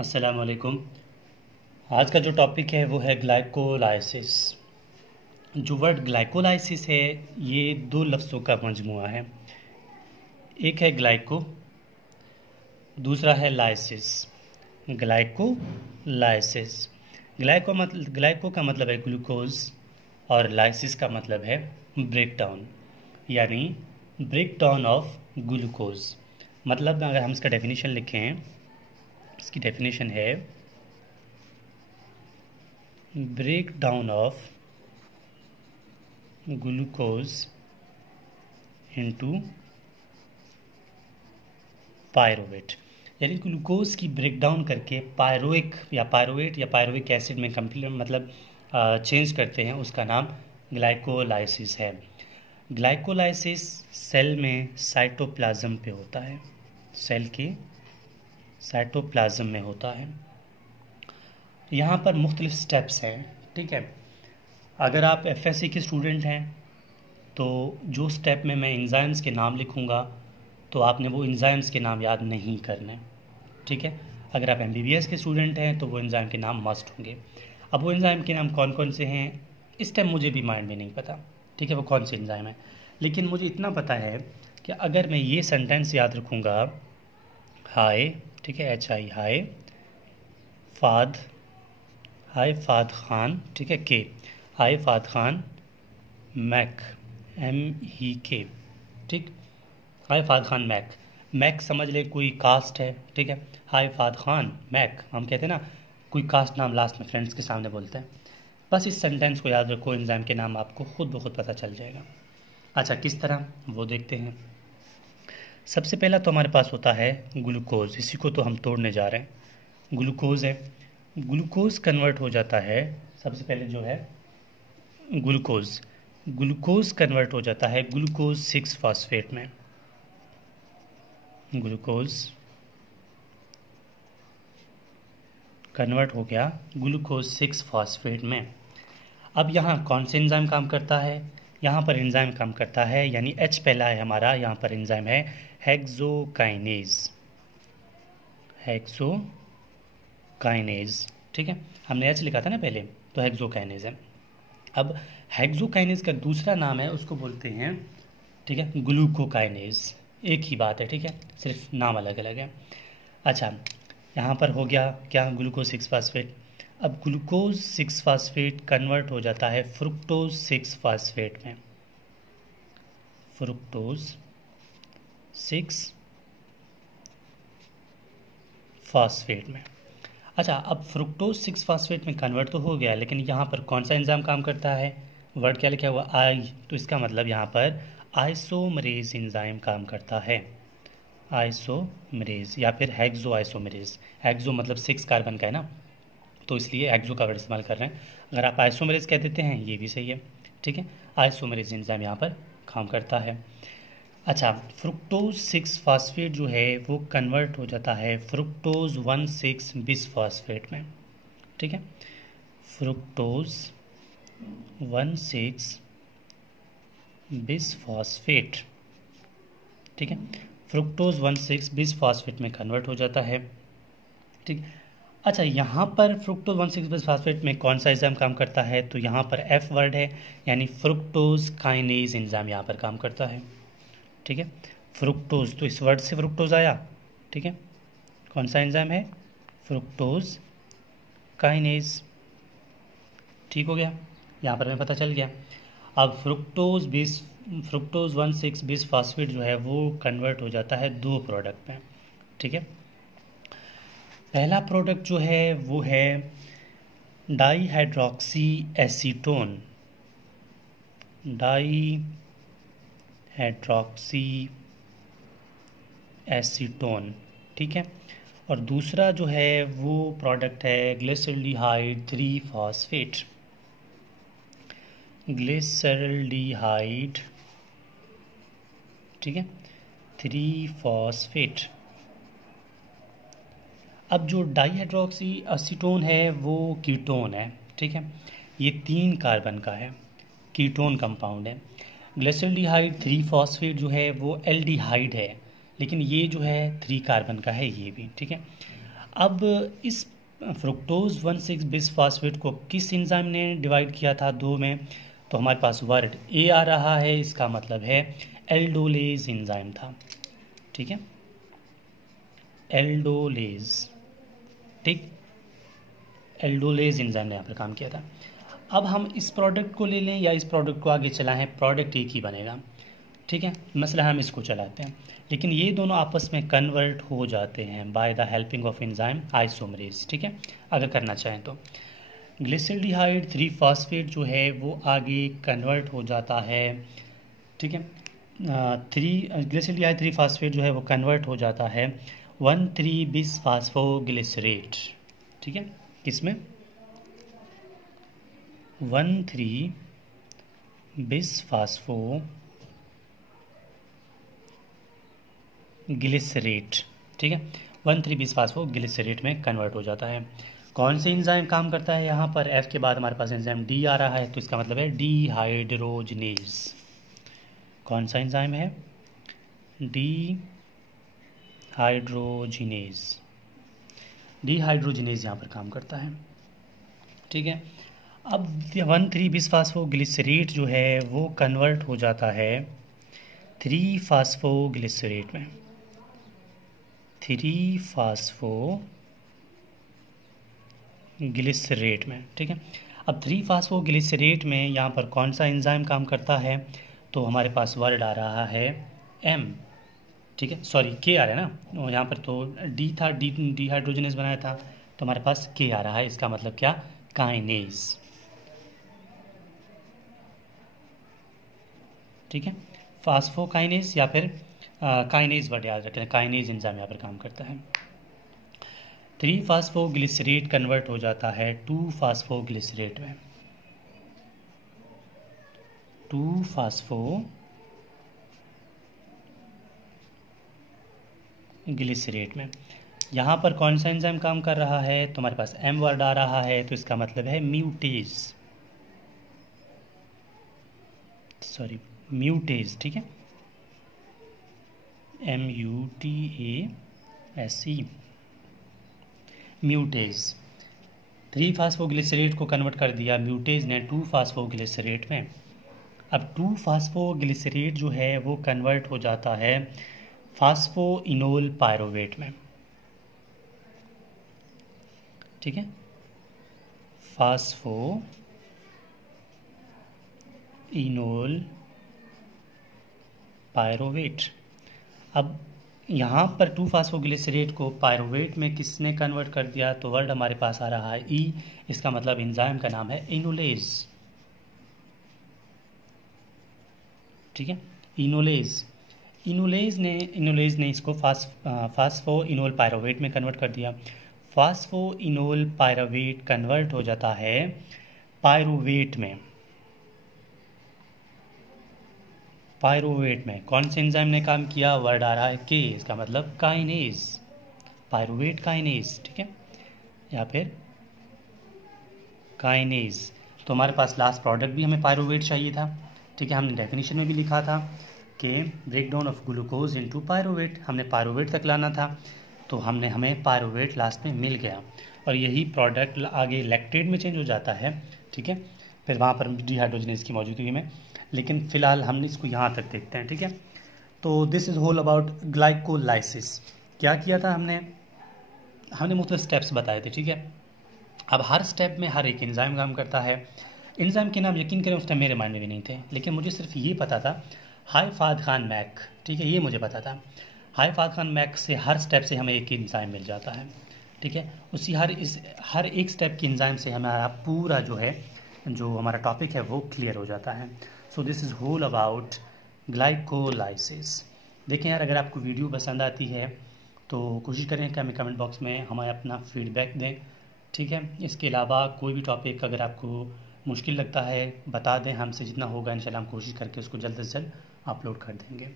अस्सलाम वालेकुम। आज का जो टॉपिक है वो है ग्लाइकोलाइसिस। जो वर्ड ग्लाइकोलाइसिस है ये दो लफ्ज़ों का मजमुआ है। एक है ग्लाइको, दूसरा है लाइसिस। ग्लाइकोलाइसिस, ग्लाइको का मतलब है ग्लूकोज और लाइसिस का मतलब है ब्रेक डाउन, यानी ब्रेक डाउन ऑफ ग्लूकोज। मतलब अगर हम इसका डेफिनेशन लिखें, इसकी डेफिनेशन है break down of glucose into pyruvate, यानी ग्लूकोज की ब्रेक डाउन करके पायरुवेट या पायरुविक एसिड में चेंज करते हैं, उसका नाम ग्लाइकोलाइसिस है। ग्लाइकोलाइसिस सेल में साइटोप्लाज्म पे होता है, सेल के साइटोप्लाज्म में होता है। यहाँ पर मुख्तलिफ स्टेप्स हैं, ठीक है। अगर आप एफएससी के स्टूडेंट हैं तो जो स्टेप में मैं एंजाइम्स के नाम लिखूँगा तो आपने वो एंजाइम्स के नाम याद नहीं करने, ठीक है। अगर आप एमबीबीएस के स्टूडेंट हैं तो वो एंजाइम के नाम मस्ट होंगे। अब वो एंजाइम के नाम कौन कौन से हैं इस टाइम मुझे भी माइंड में नहीं पता, ठीक है, वो कौन से एंजाइम है। लेकिन मुझे इतना पता है कि अगर मैं ये सेंटेंस याद रखूँगा, हाय, ठीक है, HI हाय, फाद खान, ठीक है, के, हाय फाद खान, मैक, MEK, ठीक, हाय फाद खान मैक समझ ले कोई कास्ट है, ठीक है। हाय फाद खान मैक, हम कहते हैं ना कोई कास्ट नाम लास्ट में फ्रेंड्स के सामने बोलते हैं। बस इस सेंटेंस को याद रखो, एंजाइम के नाम आपको खुद ब खुद पता चल जाएगा। अच्छा, किस तरह वो देखते हैं। सबसे पहला तो हमारे पास होता है ग्लूकोज, इसी को तो हम तोड़ने जा रहे हैं। ग्लूकोज है, ग्लूकोज कन्वर्ट हो जाता है, सबसे पहले जो है ग्लूकोज कन्वर्ट हो जाता है ग्लूकोज 6 फॉस्फेट में। ग्लूकोज कन्वर्ट हो गया ग्लूकोज 6 फॉस्फेट में। अब यहाँ कौन से एंजाइम काम करता है, यहाँ पर एंजाइम काम करता है, यानी H पहला है हमारा, यहाँ पर एंजाइम है हेक्सोकाइनेज, ठीक है। हमने H लिखा था ना पहले, तो हेक्सोकाइनेज है। अब हेक्सोकाइनेज का दूसरा नाम है, उसको बोलते हैं, ठीक है, ग्लूकोकाइनेज। एक ही बात है, ठीक है, सिर्फ नाम अलग अलग है। अच्छा, यहाँ पर हो गया क्या, ग्लूकोज 6 फास्फेट। अब ग्लूकोज 6 फास्फेट कन्वर्ट हो जाता है फ्रुक्टोज 6 फास्फेट में, फ्रुक्टोज 6 फास्फेट में। अच्छा, अब फ्रुक्टोज 6 फास्फेट में कन्वर्ट तो हो गया, लेकिन यहाँ पर कौन सा एंजाइम काम करता है, वर्ड क्या लिखा हुआ, आई, तो इसका मतलब यहाँ पर आइसोमरेज एंजाइम काम करता है। आइसोमरेज या फिर हेक्सो आइसोमरेज, हेक्सो मतलब 6 कार्बन का है ना, तो इसलिए हेक्सो का वर्ड इस्तेमाल कर रहे हैं। अगर आप आइसोमरेज कह देते हैं ये भी सही है, ठीक है। आइसोमरेज एंजाइम यहाँ पर काम करता है। अच्छा, फ्रुक्टोज 6 फास्फेट जो है वो कन्वर्ट हो जाता है फ्रुक्टोज 1,6 बिस फास्फेट में, ठीक है। फ्रुक्टोज 1,6 बिस फास्फेट, ठीक है, फ्रुक्टोज 1,6 बिस फास्फेट में कन्वर्ट हो जाता है, ठीक। अच्छा, यहाँ पर फ्रुक्टोज 1,6 बिस फास्फेट में कौन सा एंजाइम काम करता है, तो यहाँ पर F वर्ड है, यानी फ्रुक्टोज काइनेज एंजाइम यहाँ पर काम करता है, ठीक है। फ्रुक्टोज, तो इस वर्ड से फ्रुक्टोज आया, ठीक है। कौन सा एंजाइम है, फ्रुक्टोज काइनेज, ठीक हो गया, यहाँ पर हमें पता चल गया। अब फ्रुक्टोज 1,6 बिस फास्फेट जो है वो कन्वर्ट हो जाता है दो प्रोडक्ट में, ठीक है। पहला प्रोडक्ट जो है वो है डाईहाइड्रोक्सी एसीटोन, ठीक है। और दूसरा जो है वो प्रोडक्ट है ग्लिसरल्डिहाइड 3 फॉस्फेट, ग्लिसरल्डिहाइड, ठीक है, 3 फॉस्फेट। अब जो डाईहाइड्रोक्सी एसीटोन है वो कीटोन है, ठीक है, ये 3 कार्बन का है, कीटोन कंपाउंड है। ग्लिसरल्डिहाइड 3 फॉस्फेट जो है वो एल्डिहाइड है, लेकिन ये जो है 3 कार्बन का है ये भी, ठीक है। अब इस फ्रुक्टोज 1,6 बिसफॉस्फेट को किस एंजाइम ने डिवाइड किया था दो में, तो हमारे पास वर्ड ए आ रहा है, इसका मतलब है एल्डोलेज एंजाइम था। ठीक है, एल्डोलेज, ठीक, एल्डोलेज एंजाइम ने यहाँ पर काम किया था। अब हम इस प्रोडक्ट को ले लें या इस प्रोडक्ट को आगे चलाएं, प्रोडक्ट एक ही बनेगा। ठीक है, मसला हम इसको चलाते हैं, लेकिन ये दोनों आपस में कन्वर्ट हो जाते हैं by the helping of enzyme isomerase. ठीक है, अगर करना चाहें तो ग्लिसरॉल्डिहाइड 3 फॉस्फेट जो है वो आगे कन्वर्ट हो जाता है। ठीक है, ग्लिसरॉल्डिहाइड 3 फॉस्फेट जो है वो कन्वर्ट हो जाता है 1,3 बिसफॉस्फोग्लिसरेट। ठीक है, किसमें 1,3 बिसफॉस्फोग्लिसरेट। ठीक है, 1,3 बिसफॉस्फोग्लिसरेट में कन्वर्ट हो जाता है। कौन से एंजाइम काम करता है यहाँ पर, एफ के बाद हमारे पास एंजाइम डी आ रहा है, तो इसका मतलब है डीहाइड्रोजनेज। कौन सा एंजाइम है, डीहाइड्रोजनेज। डीहाइड्रोजनेज यहाँ पर काम करता है। ठीक है, अब 1,3 बिसफॉस्फोग्लिसरेट जो है वो कन्वर्ट हो जाता है 3 फास्फोग्लिसरेट में, 3 फास्फोग्लिसरेट में। ठीक है, अब 3 फास्फोग्लिसरेट में यहाँ पर कौन सा एंजाइम काम करता है, तो हमारे पास वर्ड आ रहा है एम। ठीक है, सॉरी के आ रहा है ना, यहाँ पर तो डी था, डीहाइड्रोजनेज बनाया था, तो हमारे पास के आ रहा है, इसका मतलब क्या, काइनेज। ठीक है, फास्फोकाइनेज या फिर काइनेज वर्ड याद रखें, काइनेज एंजाइम यहाँ पर काम करता है। 3 फास्फोग्लिसरेट कन्वर्ट हो जाता है 2 फास्फोग्लिसरेट में, 2 फास्फोग्लिसरेट में। यहाँ पर कौन सा एंजाइम काम कर रहा है, तो हमारे पास एम वर्ड आ रहा है, तो इसका मतलब है म्यूटेज, सॉरी म्यूटेज। ठीक है, MUTASE, म्यूटेज। 3 फास्फोग्लिसरेट को कन्वर्ट कर दिया म्यूटेज ने 2 फास्फोग्लिसरेट में। अब 2 फास्फोग्लिसरेट जो है वो कन्वर्ट हो जाता है फास्फोइनोल पायरोवेट में। ठीक है, फास्फोइनोल पायरोवेट। अब यहाँ पर 2 फास्फोग्लिसरेट को पायरोवेट में किसने कन्वर्ट कर दिया, तो वर्ड हमारे पास आ रहा है ई, इसका मतलब एंजाइम का नाम है इनोलेज। ठीक है, इनोलेज। इनोलेज ने इसको फास्फोइनोल पायरोवेट में कन्वर्ट कर दिया। फास्फोइनोल पायरोवेट कन्वर्ट हो जाता है पायरोवेट में। पायरोवेट में कौन से एंजाइम ने काम किया, वर्ड आ रहा है के, इसका मतलब काइनेज, पायरोवेट काइनेज। ठीक है, या फिर काइनेज। तो हमारे पास लास्ट प्रोडक्ट भी हमें पायरोवेट चाहिए था। ठीक है, हमने डेफिनेशन में भी लिखा था कि break down of glucose into pyruvate, हमने पायरोवेट तक लाना था, तो हमें पायरोवेट लास्ट में मिल गया, और यही प्रोडक्ट आगे लैक्टेट में चेंज हो जाता है। ठीक है, फिर वहाँ पर डीहाइड्रोजनेज की मौजूदगी में, लेकिन फिलहाल हमने इसको यहाँ तक देखते हैं। ठीक है, तो this is whole about glycolysis. क्या किया था हमने मुख्तलिफ स्टेप्स बताए थे। ठीक है, अब हर स्टेप में हर एक एंजाइम काम करता है। एंजाइम के नाम यकीन करें उस टाइम मेरे माइंड में भी नहीं थे, लेकिन मुझे सिर्फ ये पता था हाई फाद खान मैक। ठीक है, ये मुझे पता था, हाई फाद खान मैक से हर स्टेप से हमें एक एंजाइम मिल जाता है। ठीक है, उसी हर एक स्टेप की एंजाइम से हमारा पूरा जो हमारा टॉपिक है वो क्लियर हो जाता है। So this is whole about glycolysis. देखें यार, अगर आपको वीडियो पसंद आती है तो कोशिश करें कि हमें कमेंट बॉक्स में हमें अपना फीडबैक दें। ठीक है, इसके अलावा कोई भी टॉपिक अगर आपको मुश्किल लगता है बता दें, हमसे जितना होगा इंशाल्लाह हम कोशिश करके उसको जल्द से जल्द अपलोड कर देंगे।